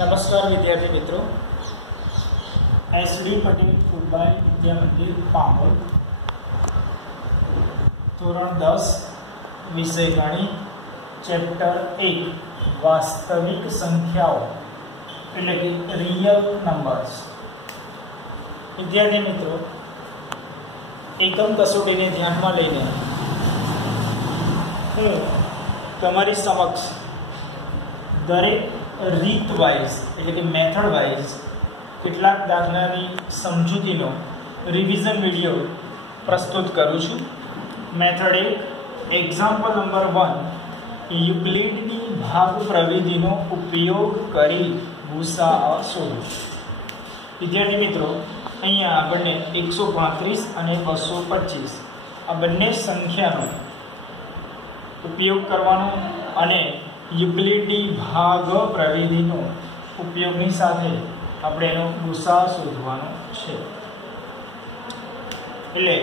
नमस्कार विद्यार्थी मित्रों, एसडी पटेल फूलबाई विद्या मंदिर पामोल धोरण 10 विषय गणित चैप्टर 1 वास्तविक संख्याओं એટલે કે रियल नंबर्स। विद्यार्थी मित्रों, एकम कसोटीने ધ્યાનમાં લઈને હું તમારી સમક્ષ દરેક રીત વાઇઝ એટલે કે મેથડ વાઇઝ કેટલાક દાખલાની સમજૂતીનો રિવિઝન વિડિયો પ્રસ્તુત કરું છું। મેથડ 1 એક્ઝામ્પલ નંબર 1 યુક્લિડની ભાગ પ્રવિધિનો ઉપયોગ કરી ભૂસા શોધો। વિદ્યાર્થી મિત્રો, અહીંયા આપણને 135 અને 225 આ બંને સંખ્યાનો ઉપયોગ કરવાનો અને યુક્લિડની ભાગ પ્રવિધિનો ઉપયોગની સાથે આપણે એનો ભૂસા શોધવાનો છે। એટલે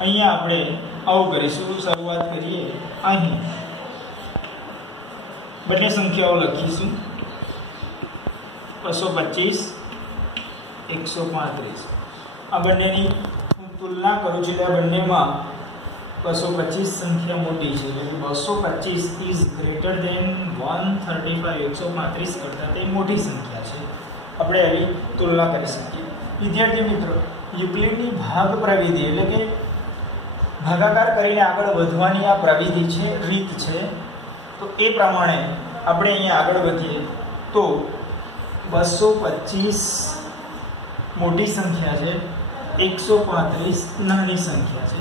અહીંયા આપણે આવું કરીશું। શરૂઆત કરીએ, અહીં બંને સંખ્યાઓ લખીશું 225 135। આ બંનેની હું તુલના કરું છું એટલે આ બંનેમાં 225 संख्या मोटी है, 225 इज ग्रेटर देन 135। 135 करता ते मोटी संख्या है, આપણે એની તુલના કરી શકીએ। વિદ્યાર્થી મિત્રો, યુક્લિડની ભાગ પ્રવિધિ એટલે કે ભાગાકાર કરીને આગળ વધવાની આ પ્રવિધિ છે, રીત છે। તો એ પ્રમાણે આપણે અહીંયા આગળ વધીએ તો 225 મોટી સંખ્યા છે, 135 નાની સંખ્યા છે।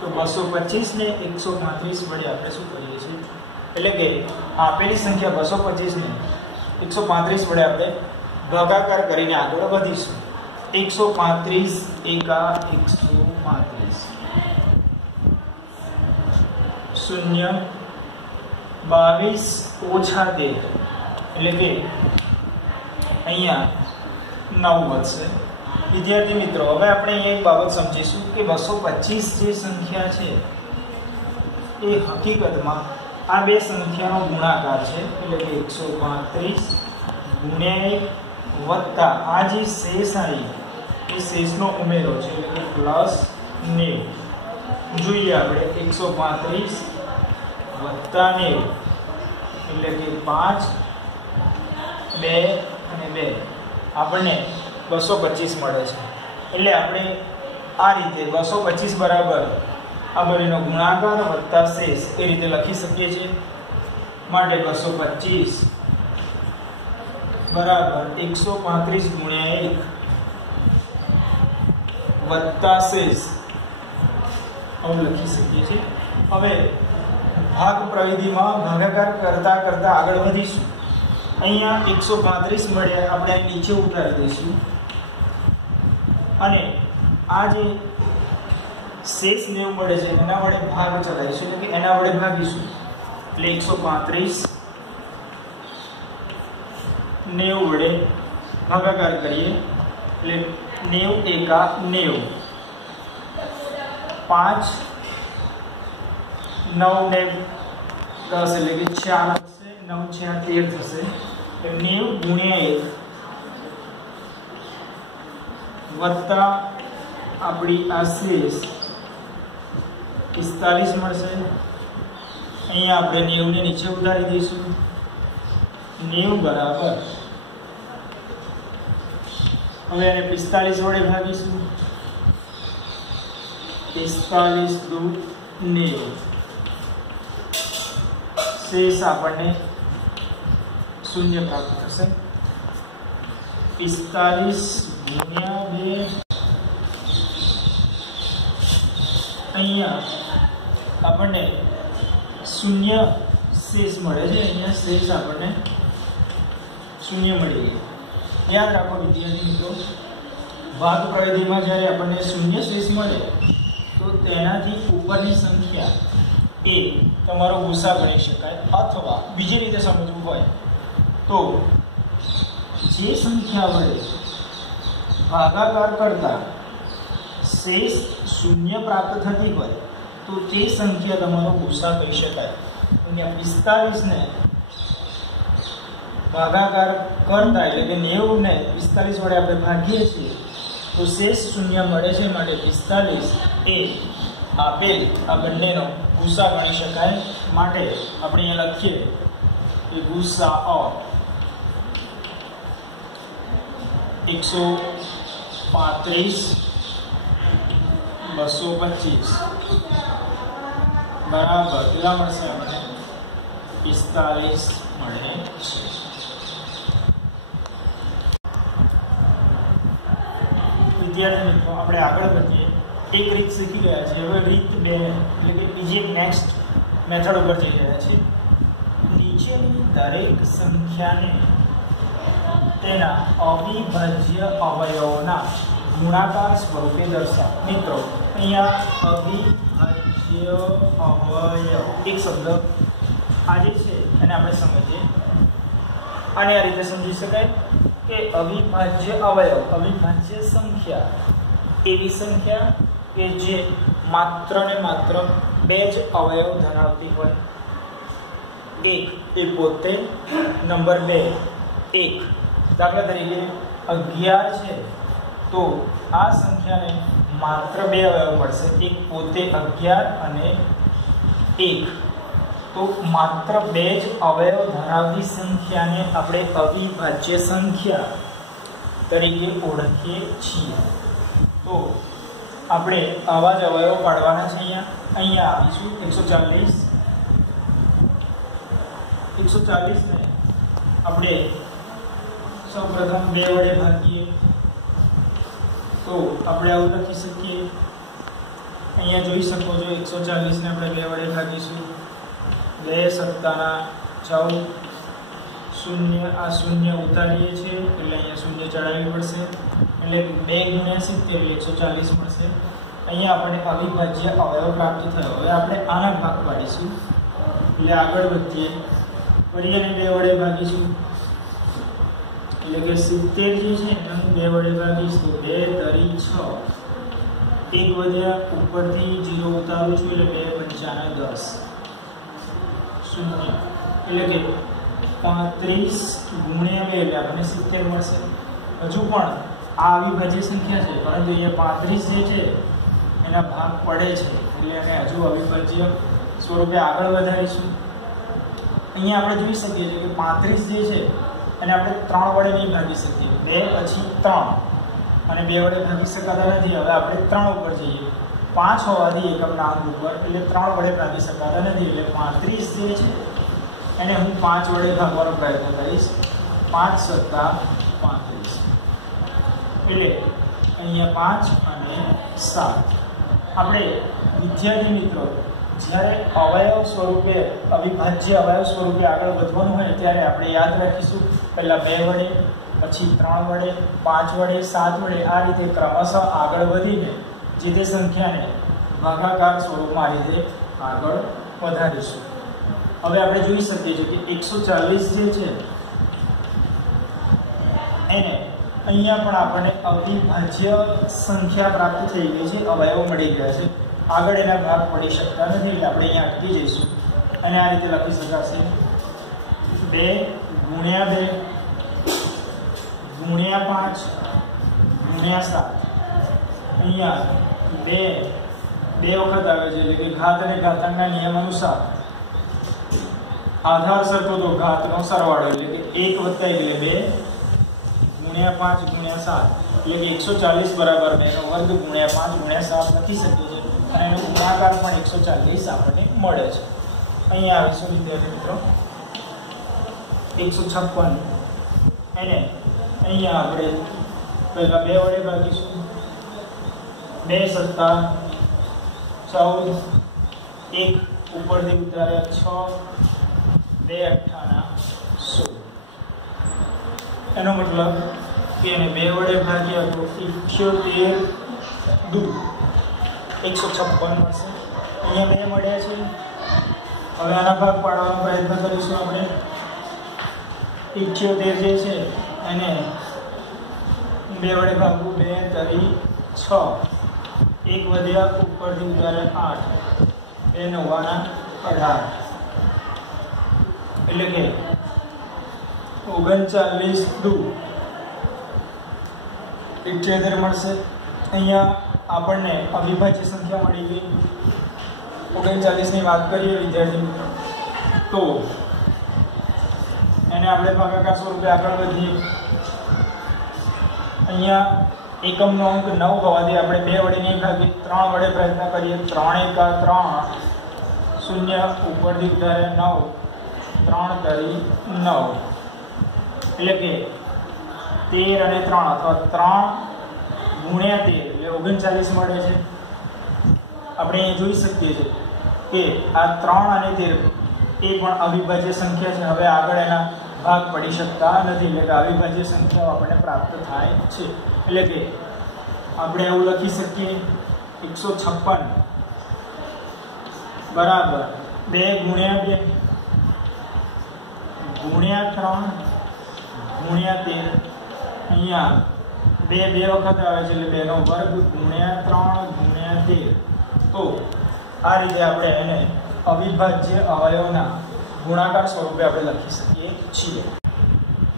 तो 225 ने 135 वडे આપણે શું કરીએ છીએ એટલે કે આપેલી સંખ્યા 225 ને 135 વડે આપણે ભાગાકાર કરીને આગળ વધીશું। 135 એકા 135 0 22 ઓછા 13 એટલે કે અહીંયા 9 વધશે। विद्यार्थी मित्रों, હવે આપણે એક બાબત સમજીશું કે 225 જે સંખ્યા છે એ હકીકતમાં આ બે સંખ્યાનો ગુણાકાર છે, એટલે કે 135 ગુણ્યા 1 વત્તા આ જે શેષ આવી એ શેષનો ઉમેરો છે, એટલે કે પ્લસ 90। જોઈએ આપણે 135 વત્તા 90 એટલે કે 5 2 અને 2 આપણને 225 મળે છે। એટલે આપણે આ રીતે 225 બરાબર આ બંનેનો ગુણાકાર વત્તા શેષ એ રીતે લખી શકીએ છીએ। માટે 225 બરાબર 135 ગુણ્યા 1 વત્તા શેષ આવું લખી શકીએ છીએ। હવે ભાગ પ્રવિધિમાં ભાગાકાર કરતા કરતા આગળ વધીશું। અહીંયા 135 મળ્યા, આપણે નીચે ઉતારી દઈશું અને આ જે શેષ 90 મળે છે એના વડે ભાગ ચલાવીશું, એટલે કે એના વડે ભાગીશું। એટલે 135 90 વડે ભાગાકાર કરીએ એટલે 90 એકા 90 5 9 ને 10 એટલે કે 4 થશે, 9 6 13 થશે। 90 ગુણ્યા 1 વત્તા આપણી આ શેષ 45 મળશે। અહીંયા આપણે 90 ને નીચે ઉતારી દઈશું। 90 બરાબર હવે એને 45 વડે ભાગીશું। 45 દુ 90 શેષ આપણને 0 પ્રાપ્ત થશે। 45 ગુણ્યા 2 અહીંયા આપણને 0 શેષ મળે છે। અહીંયા શેષ આપણને 0 મળી ગયો। યાદ રાખો વિદ્યાર્થી મિત્રો, ભાગ પ્રવિધિમાં જ્યારે આપણને 0 શેષ મળે તો તેનાથી ઉપરની સંખ્યા એ તમારો ભૂસા ગણી શકાય, અથવા બીજી રીતે સમજવું હોય તો જે સંખ્યા વડે ભાગાકાર કરતા શેષ 0 પ્રાપ્ત થતી હોય તો તે સંખ્યા તમારો ભૂસા કહી શકાય। અહીંયા 45 ને ભાગાકાર કરતા એટલે કે 90 ને 45 વડે આપણે ભાગીએ છીએ તો શેષ શૂન્ય મળે છે, માટે 45 એ આપેલ આ બંનેનો ગુસા ગણી શકાય। માટે આપણે અહીંયા લખીએ કે ગુસા 135 225 બરાબર કેટલા મળશે આપણે 45 મળે છે। વિદ્યાર્થી મિત્રો આપણે આગળ વધીએ। એક રીત શીખી ગયા છીએ, હવે રીત 2 એટલે કે બીજી એક નેક્સ્ટ મેથડ ઉપર જઈ રહ્યા છીએ। નીચેની દરેક સંખ્યાને તેના અવિભાજ્ય અવયવોના ગુણાકાર સ્વરૂપે દર્શાવો। મિત્રો અહીંયા અવિભાજ્ય અવયવ એક શબ્દ આજે છે અને આપણે સમજીએ। આને આ રીતે સમજી શકાય કે અવિભાજ્ય અવયવ, અવિભાજ્ય સંખ્યા એવી સંખ્યા કે જે માત્ર ને માત્ર 2 જ અવયવ ધરાવતી હોય। એક એ પોતે, નંબર 2 1। દાખલા તરીકે 11 છે તો આ સંખ્યાને માત્ર 2 અવયવ મળશે, એક પોતે 11 અને 1। તો માત્ર 2 જ અવયવ ધરાવતી સંખ્યાને આપણે અવિભાજ્ય સંખ્યા તરીકે ઓળખીએ છીએ। તો આપણે આવા જ અવયવ પાડવાના છે। અહીંયા આવીશું 140 ને આપણે સૌપ્રથમ 2 વડે ભાગીએ તો આપણે આવું લખી શકીએ। અહીંયા જોઈ શકો છો 140 ને આપણે 2 વડે ભાગીશું, 2 સત્તાના 14, શૂન્ય આ શૂન્ય ઉતારીએ છીએ એટલે અહીંયા શૂન્ય ચડાવવી પડશે એટલે 2 × 70 એટલે 140 મળશે। અહીંયા આપણે અવિભાજ્ય અવયવ પ્રાપ્ત થયો। હવે આપણે આના ભાગ પાડીશું એટલે આગળ વધીએ, ફરી એને 2 વડે ભાગીશું એટલે કે 70 જે છે એને હું 2 વડે ભાગીશ તો 2 તરી 6, 1 વધ્યા ઉપરથી 0 ઉતારું છું એટલે 2 × 5 = 10 શૂન્ય એટલે કે 35 × 2 એટલે આપણને 70 મળશે। હજુ પણ આ અવિભાજ્ય સંખ્યા છે પરંતુ અહીંયા 35 જે છે એના ભાગ પડે છે એટલે એને હજુ અવિભાજ્ય સ્વરૂપે આગળ વધારીશું। અહીંયા આપણે જોઈ શકીએ છીએ કે 35 જે છે એને આપણે 3 વડે નહીં ભાગી શકીએ, 2 પછી 3 અને 2 વડે ભાગી શકાતા નથી। હવે આપણે 3 ઉપર જઈએ, 5 હોવાથી એકમના અંક ઉપર એટલે 3 વડે ભાગી શકાતા નથી એટલે 35 જે છે એને હું 5 વડે ભાગવાનો પ્રયત્ન કરીશ, 5 × 7 = 35 એટલે અહીંયા 5 અને 7। આપણે વિદ્યાર્થી મિત્રો જ્યારે અવયવ સ્વરૂપે અવિભાજ્ય અવયવ સ્વરૂપે આગળ વધવાનું હોય ત્યારે આપણે યાદ રાખીશું પહેલાં 2 વડે, પછી 3 વડે, 5 વડે, 7 વડે આ રીતે ક્રમશઃ આગળ વધીને જે તે સંખ્યાને ભાગાકાર સ્વરૂપમાં આ રીતે આગળ વધારીશું। હવે આપણે જોઈ શકીએ છીએ કે 140 જે છે એને અહીંયા પણ આપણને અવિભાજ્ય સંખ્યા પ્રાપ્ત થઈ ગઈ છે, અવયવ મળી ગયા છે। આગળ એના ભાગ પડી શકતા નથી એટલે આપણે અહીંયા અટકી જઈશું અને આ રીતે લખી શકાશે 2 × 2 × 5 × 7। અહીંયા 2 વખત આવે છે એટલે કે ઘાત અને ઘાતાંકના નિયમ અનુસાર આધાર સરખો તો ઘાતનો સરવાળો એટલે કે 1 + એટલે 2 × 5 × 7 એટલે કે 140 = 2 નો વર્ગ × 5 × 7 લખી શકીએ છીએ અને એનો ગુણાકાર પણ 140 આપણને મળે છે। અહીંયા આવીશું વિદ્યાર્થી મિત્રો 156 એને અહીંયા આપણે પહેલા 2 વડે ભાગીશું, 2 × 7 = 14, 1 ઉપરથી ઉતાર્યા 6, 2 × 8 = 16। એનો મતલબ કે એને 2 વડે ભાગ્યા તો 78 × 156 મળશે। અહીંયા 2 મળ્યા છે। હવે આના ભાગ પાડવાનો પ્રયત્ન કરીશું આપણે। 78 જે છે એને 2 વડે ભાગવું, 2 તરી 6, 1 વધ્યા ઉપરથી ઉતાર્યા 8, 2 × 9 = 18 એટલે કે 39 દુ 78 મળશે. અહીંયા આપણને અવિભાજ્ય સંખ્યા મળી ગઈ. 39 ની વાત કરીએ વિદ્યાર્થી તો એને આપણે ભાગાકાર સ્વરૂપે આગળ વધીએ. અહીંયા એકમનો અંક 9 હોવાથી આપણે 2 વડે નહીં ભાગીએ, 3 વડે પ્રયત્ન કરીએ. 3 એકા 3, 0 ઉપરથી ઉતારે 9, 3 તરી 9, એટલે કે 13 અને 3 અથવા 3 ગુણ્યા 13 એટલે 39 મળે છે. આપણે અહીં જોઈ શકીએ છીએ કે આ 3 અને 13 એ પણ અવિભાજ્ય સંખ્યા છે. હવે આગળ એના ભાગ પડી શકતા નથી, એટલે કે અવિભાજ્ય સંખ્યાઓ આપણને પ્રાપ્ત થાય છે. એટલે કે આપણે એવું લખી શકીએ 156 બરાબર 2 ગુણ્યા 2 ગુણ્યા 3 ગુણ્યા 13. અહીંયા 2 વખત આવે છે એટલે 2 નો વર્ગ ગુણ્યા 3 ગુણ્યા 13. તો આ રીતે આપણે એને અવિભાજ્ય અવયવના ગુણાકાર સ્વરૂપે આપણે લખી શકીએ છીએ.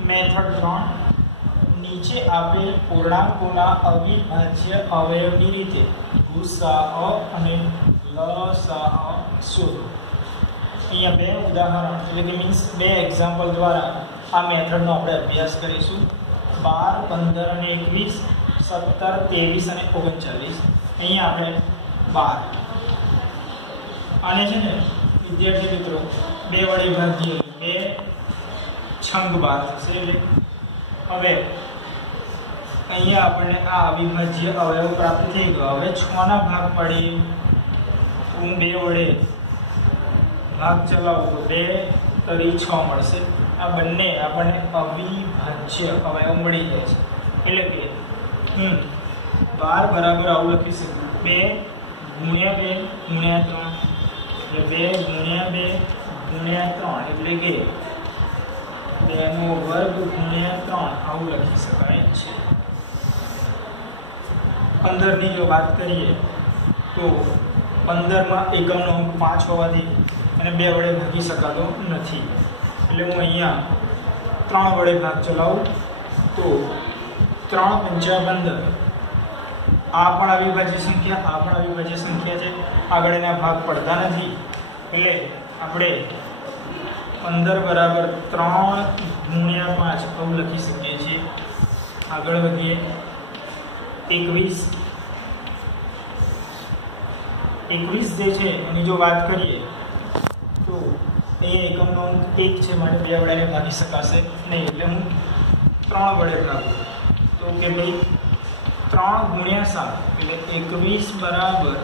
મેથડ 3, નીચે આપેલ પૂર્ણાંકોના અવિભાજ્ય અવયવની રીતે ગુસાઅ અને લસાઅ શોધો. અહીંયા 2 ઉદાહરણ એટલે કે મીન્સ 2 એક્ઝામ્પલ દ્વારા આ મેથડનો આપણે અભ્યાસ કરીશું. 12, 15 અને 21, 17, 23 અને 39. અહીંયા આપણે 12 આને છે ને વિદ્યાર્થી મિત્રો 2 વડે ભાગીએ 2 છંગ 12 થશે. એટલે હવે અહીંયા આપણને આ અવિભાજ્ય અવયવ પ્રાપ્ત થઈ ગયો. હવે 6 ના ભાગ પાડીએ. હું 2 વડે ભાગ ચલાવું તો 2 તરી 6 મળશે. આ બંને આપણને અવિભાજ્ય અવયવ મળી જાય છે. એટલે કે 12 બરાબર આવું લખી શકું 2 ગુણ્યા 2 ગુણ્યા 3 એટલે 2 ગુણ્યા 2 ગુણ્યા 3 એટલે કે 2 નો વર્ગ ગુણ્યા 3 આવું લખી શકાય છે. 15 ની જો વાત કરીએ તો 15 માં એકમનો અંક 5 હોવાથી અને 2 વડે ભાગી શકાતો નથી. એટલે હું અહીંયા 3 વડે ભાગ ચલાવું તો 3 × 15. આ પણ અવિભાજ્ય સંખ્યા, આ પણ અવિભાજ્ય સંખ્યા છે. આગળ એના ભાગ પડતા નથી એટલે આપણે 15 બરાબર 3 ગુણ્યા 5 આવું લખી શકીએ છીએ. આગળ વધીએ. 21 જે છે એની જો વાત કરીએ તો એ એકમનો અંક 1 છે, માટે 2 વડે ભાગી શકાશે નહીં. એટલે હું 3 વડે ભાગું તો કે ભાઈ 3 ગુણ્યા 7 એટલે 21 બરાબર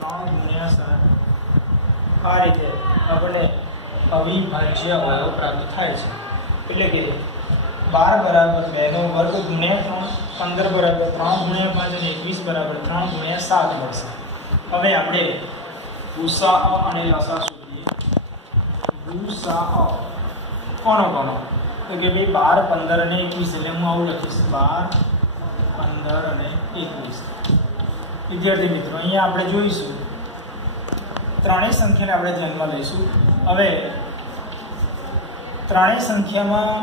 3 ગુણ્યા 7. આ રીતે આપણે અવિભાજ્ય અવયવ પ્રાપ્ત થાય છે. એટલે કે 12 બરાબર 2 નો વર્ગ ગુણ્યા 3, 15 બરાબર 3 ગુણ્યા 5 અને 21 બરાબર 3 ગુણ્યા 7 મળશે. હવે આપણે ગુસાઅ અને લસાઅ શોધીએ. ગુસાઅ કોનો તો કે ભાઈ 12, 15 અને 21 એટલે હું આવું લખીશ 12, 15 અને 21. વિદ્યાર્થી મિત્રો અહીંયા આપણે જોઈશું ત્રણેય સંખ્યાને આપણે ધ્યાનમાં લઈશું. હવે ત્રણેય સંખ્યામાં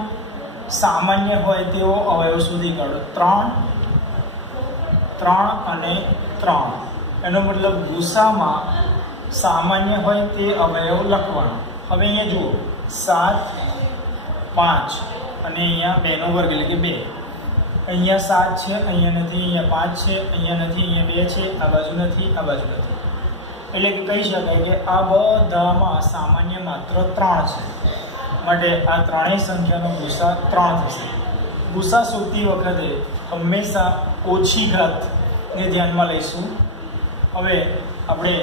સામાન્ય હોય તેવો અવયવ શોધી કાઢો. 3 અને 3 એનો મતલબ ગુસામાં સામાન્ય હોય તે અવયવ લખવાનો. હવે અહીંયા જુઓ 7, 5 અને અહીંયા 2 નો વર્ગ એટલે કે 2. અહીંયા 7 છે, અહીંયા નથી, અહીંયા 5 છે, અહીંયા નથી, અહીંયા 2 છે, આ બાજુ નથી, આ બાજુ નથી. એટલે કે કહી શકાય કે આ બધામાં સામાન્ય માત્ર 3 છે. માટે આ ત્રણેય સંખ્યાનો ગુસા 3 થશે. ગુસા શોધતી વખતે હંમેશા ઓછી ઘાતને ધ્યાનમાં લઈશું. હવે આપણે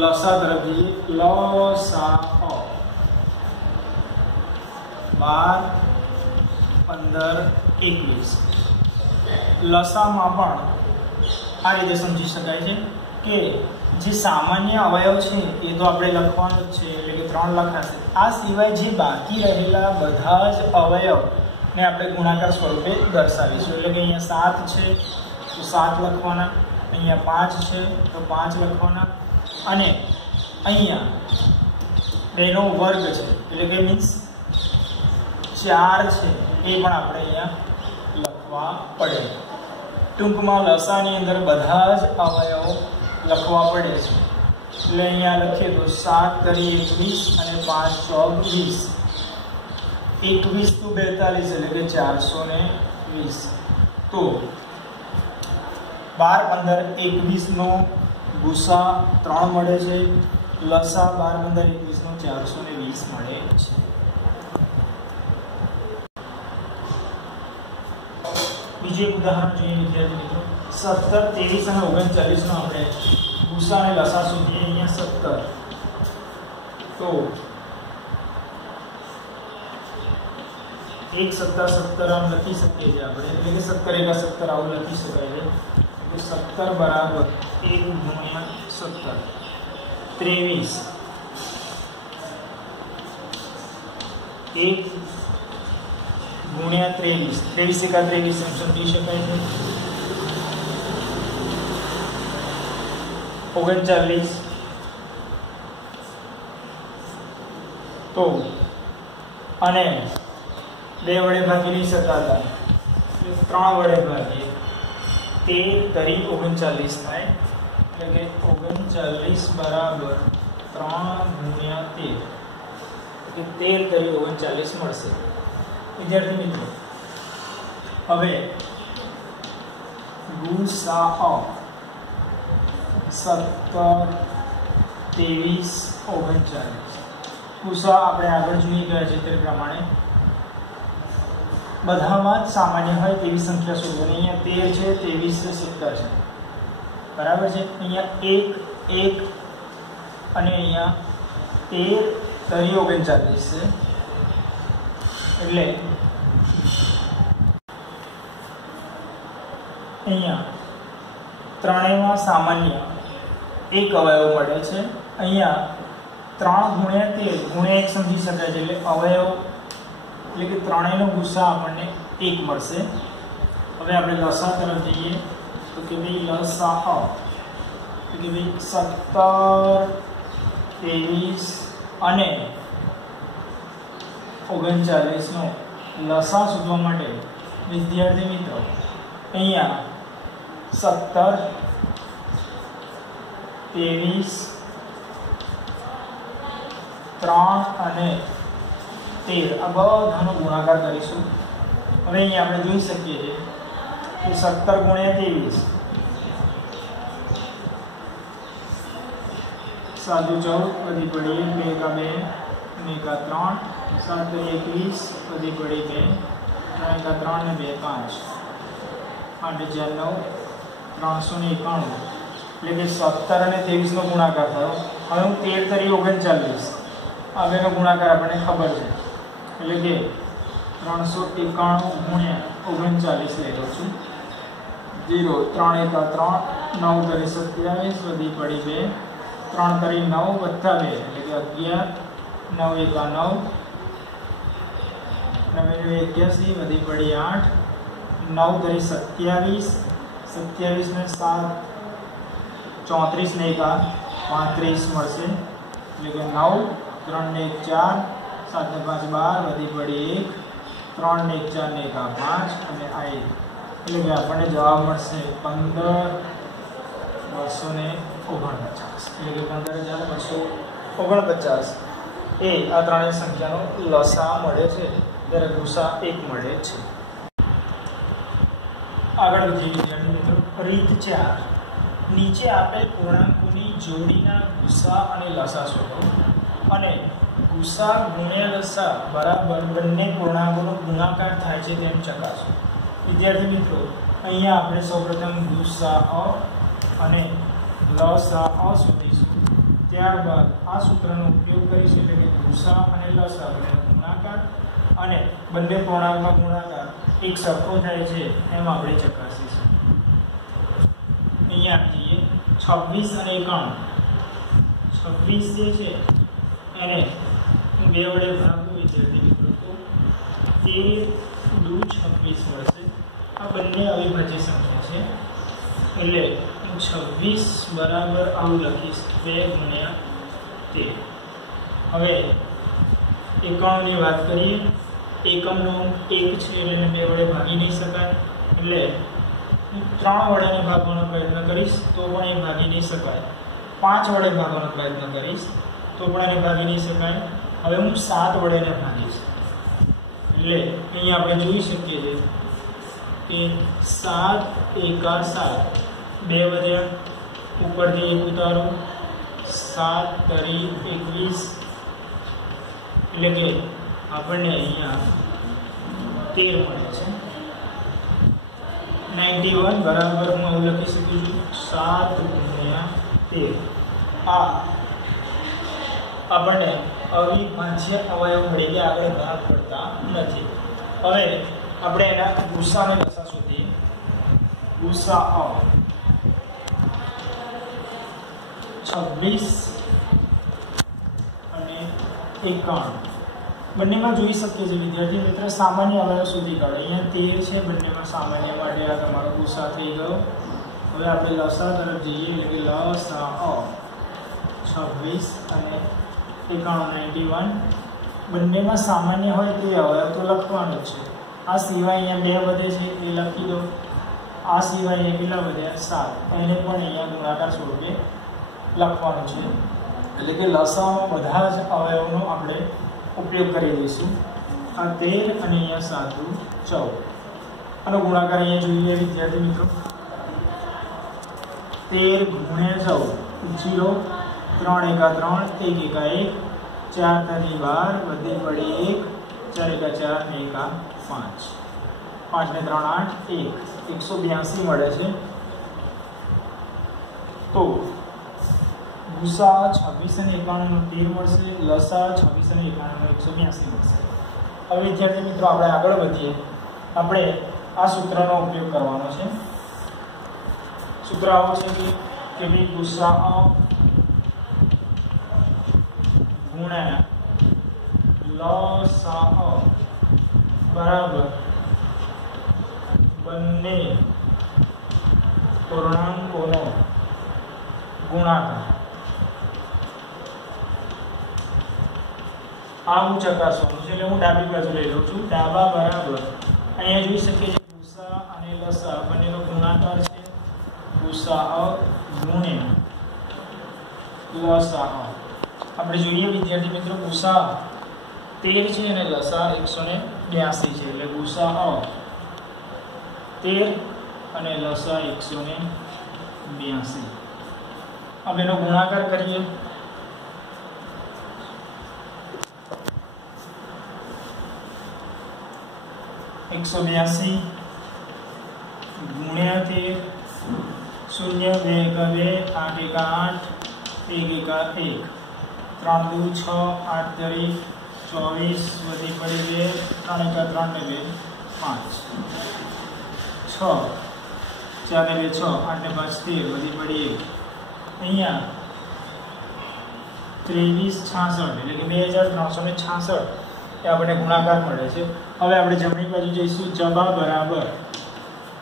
લસા તરફ જઈએ. લસા 12, 15, 21. લસામાં પણ આ રીતે સમજી શકાય છે કે જે સામાન્ય અવયવ છે એ તો આપણે લખવાનું જ છે, એટલે કે 3 લખાશે. આ સિવાય જે બાકી રહેલા બધા જ અવયવને આપણે ગુણાકાર સ્વરૂપે દર્શાવીશું. એટલે કે અહીંયા 7 છે તો 7 લખવાના, અહીંયા 5 છે તો 5 લખવાના, અને અહીંયા 2 નો વર્ગ છે એટલે કે મીન્સ 4 છે એ પણ આપણે અહીંયા લખવા પડે. ટૂંકમાં લસાની અંદર બધા જ અવયવો લખવા પડે છે. એટલે અહીંયા લખીએ તો 7 તરી 21 અને 5 ચોક 20. 21 × 42 એટલે કે 420. તો 12 15 21 નો ગુસા 3 મળે છે. લસા 12 15 21 નો 420 મળે છે. બીજું એક ઉદાહરણ જોઈએ વિદ્યાર્થી મિત્રો. 17 23 અને 39 નો આપણે ગુસા અને લસા શોધીએ. અહીંયા 17 તો 1 સત્તા 17 આમ લખી શકીએ છીએ આપણે, એટલે કે 17 એકા 17 આવું લખી શકાય છે. 17 બરાબર 1 ગુણ્યા 17 23 1 ગુણ્યા 23 23 એકા 23 એમ સમજી શકાય છે. 39 તો અને 2 વડે ભાગી નહીં શકાતા, 3 વડે ભાગીએ 13 તરી 39 થાય. એટલે કે 39 બરાબર 3 ગુણ્યા 13 એટલે 13 તરી 39 મળશે. વિદ્યાર્થી મિત્રો હવે ગુસાઅ 17 23 39 ગુસા આપણે આગળ જોઈ ગયા છે તે પ્રમાણે બધામાં જ સામાન્ય હોય તેવી સંખ્યા શોધવાની. અહીંયા 13 છે, 23 છે, 17 છે, બરાબર છે. અહીંયા 1 1 અને અહીંયા 13 તરી 39 છે. એટલે અહીંયા ત્રણેયમાં સામાન્ય એક અવયવ મળે છે. અહીંયા 3 ગુણ્યા 13 ગુણ્યા 1 સમજી શકાય છે. એટલે અવયવ એટલે કે ત્રણેયનો ગુસા આપણને 1 મળશે. હવે આપણે લસા તરફ જઈએ તો કે ભાઈ લસા એટલે કે ભાઈ 17 23 અને 39 નો લસા શોધવા માટે વિદ્યાર્થી મિત્રો અહીંયા 17 23 3 અને 13 આ બધાનો ગુણાકાર કરીશું. હવે અહીંયા આપણે જોઈ શકીએ છીએ કે 17 ગુણ્યા 23 સાદું 14 વધી પડી 2 એકા 2 અને એકા 3 7 21 વધી પડી 2 3 એકા 3 ને 2 5 8 9 391 એટલે કે 17 અને 23 નો ગુણાકાર થયો. હવે હું 13 તરી 39 આ બેનો ગુણાકાર આપણને ખબર છે એટલે કે 391 ગુણ્યા 39 લઈ લઉં છું. 0 3 એકા 3 9 તરી 27 વધી પડી 2 3 તરી 9 વત્તા 2 એટલે કે 11 9 એકા 9 9 81 વધી પડી 8 9 તરી 27 27 ને 7 34 ને એકા 35 મળશે. એટલે કે 9 3 ને 1 4 7 ને 5 12 વધી પડી 1 3 ને 1 4 ને એકા 5 અને આ 1 એટલે કે આપણને જવાબ મળશે 15,249 એટલે કે 15,249 એ આ ત્રણેય સંખ્યાનો લસા મળે છે જ્યારે ગુસા 1 મળે છે. આગળ વધીએ વિદ્યાર્થી મિત્રો. રીત 4 નીચે આપેલ પૂર્ણાંકોની જોડીના ગુસા અને લસા શોધો અને ગુસા ગુણ્યા લસા બરાબર બંને પૂર્ણાંકોનો ગુણાકાર થાય છે તેમ ચકાસો. વિદ્યાર્થી મિત્રો અહીંયા આપણે સૌપ્રથમ ગુસા અને લસા શોધીશું. ત્યારબાદ આ સૂત્રનો ઉપયોગ કરીશું એટલે કે ગુસા અને લસા બંનેનો ગુણાકાર અને બંને પૂર્ણાંકનો ગુણાકાર એક સરખો થાય છે એમ આપણે ચકાસીશું. અહીંયા જઈએ 26 અને 91 26 જે છે એને હું 2 વડે ભાગું વિદ્યાર્થી મિત્રો તો 13 દુ 26 મળશે. આ બંને અવિભાજ્ય સંખ્યા છે એટલે હું 26 બરાબર આવું લખીશ 2 ગુણ્યા 13. હવે 91 ની વાત કરીએ એકમનો અંક 1 છે એટલે એને 2 વડે ભાગી નહીં શકાય, એટલે 3 વડે એને ભાગવાનો પ્રયત્ન કરીશ તો પણ એ ભાગી નહીં શકાય, 5 વડે ભાગવાનો પ્રયત્ન કરીશ તો પણ એને ભાગી નહીં શકાય. હવે હું 7 વડે એને ભાગીશ એટલે અહીંયા આપણે જોઈ શકીએ છીએ કે 7 એકા 7, 2 વધ્યા, ઉપરથી 1 ઉતારો, 7 તરી 21, એટલે કે આપણને અહીંયા 13 મળે છે. 91 બરાબર હું આવું લખી શકું છું 7 ગુણ્યા 13. આ આપણને અવિભાજ્ય અવયવ મળી ગયા, આગળ ભાગ પડતા નથી. હવે આપણે એના ગુસા અને લસા શોધીએ. ગુસા 26 અને 91 બંનેમાં જોઈ શકીએ છીએ વિદ્યાર્થી મિત્ર સામાન્ય અવયવ શોધી કાઢો. અહીંયા 13 છે, બંનેમાં સામાન્ય માટે આ તમારો ગુસા થઈ ગયો. હવે આપણે લસા તરફ જઈએ એટલે કે લસા 26 અને 91 બંનેમાં સામાન્ય હોય તે અવયવ તો લખવાનું જ છે. આ સિવાય અહીંયા 2 વધે છે એ લખી દો. આ સિવાય અહીંયા કેટલા વધ્યા 7, એને પણ અહીંયા ગુણાકાર સ્વરૂપે લખવાનું છે. એટલે કે લસામાં બધા જ અવયવનો આપણે ઉપયોગ કરી દઈશું. આ 13 અને અહીંયા 7 14. આનો ગુણાકાર અહીંયા જોઈએ વિદ્યાર્થી મિત્રો. 13 ગુણ્યા 14 0, 3 એકા 3, 1 એકા 1, 4 તરી 12, વધી પડી 1, 4 એકા 4 ને એકા 5, 5 ને 3 8, 182 મળે છે. તો ગુસા 26 અને 91 નો 13 મળશે, લસા 26 અને 91 નો 182 મળશે. હવે વિદ્યાર્થી મિત્રો આપણે આગળ વધીએ. આપણે આ સૂત્રનો ઉપયોગ કરવાનો છે. સૂત્ર આવું છે કે ભાઈ ગુસા ગુણ્યા લસા બરાબર બંને પૂર્ણાંકોનો ગુણાકાર. આ હું ચકાસવાનું છે એટલે હું ડાબી બાજુ લઈ લઉં છું. ડાબા બરાબર અહીંયા જોઈ શકીએ છીએ ગુસા અને લસા બંનેનો ગુણાકાર છે. ગુસા ગુણ્યા લસા. આપણે જોઈએ વિદ્યાર્થી મિત્રો ગુસા 13 છે અને લસા 182 છે, એટલે ગુસા 13 અને લસા 182. अब એનો ગુણાકાર કરીએ. એકસો 82 ગુણ્યા 13, 0 2 એકા 2, 8 એકા 8, 1 એકા 1, 3 દુ 6, 8 તરી 24, વધી પડી 2, 3 એકા 3 ને 2 5, 6 4 ને 2 6, 8 ને 5 13, વધી પડી 1. અહીંયા 2366 એટલે કે 2366 એ આપણે ગુણાકાર મળે છે. હવે આપણે જમણી બાજુ જઈશું. જબા બરાબર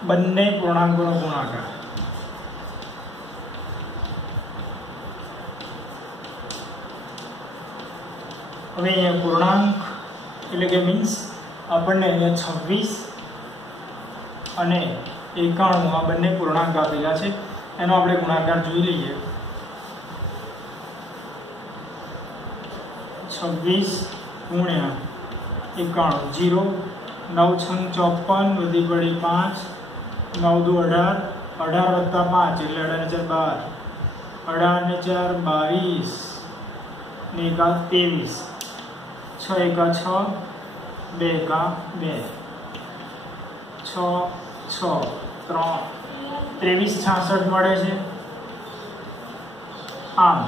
બંને પૂર્ણાંકોનો ગુણાકાર. હવે અહીંયા પૂર્ણાંક એટલે કે મીન્સ આપણને અહીંયા 26 અને 91 આ બંને પૂર્ણાંક આપેલા છે. એનો આપણે ગુણાકાર જોઈ લઈએ. 26 ગુણ્યા 91, 0 9 6 54, વધી પડી 5, 9 દુ 18, 18 વત્તા 5 એટલે 18 ને 4 12, 18 ને 4 22 ને એકા 23, 6 એકા 6, 2 એકા 2, 6 6 3 2366 મળે છે. આમ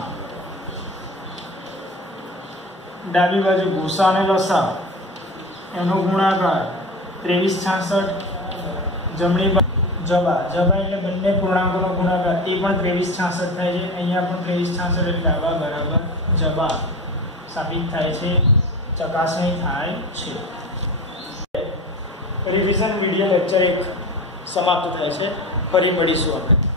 ડાબી બાજુ ગુસા અને લસા એનો ગુણાકાર 2366, જમણી બાજુ જબા એટલે બંને પૂર્ણાંકોનો ગુણાકાર એ પણ 2366 થાય છે. અહીંયા પણ 2366 એટલે ડાબા બરાબર જબા સાબિત થાય છે, ચકાસણી થાય છે. રિવિઝન વિડિયો લેક્ચર 1 સમાપ્ત થાય છે. ફરી મળીશું આપણે.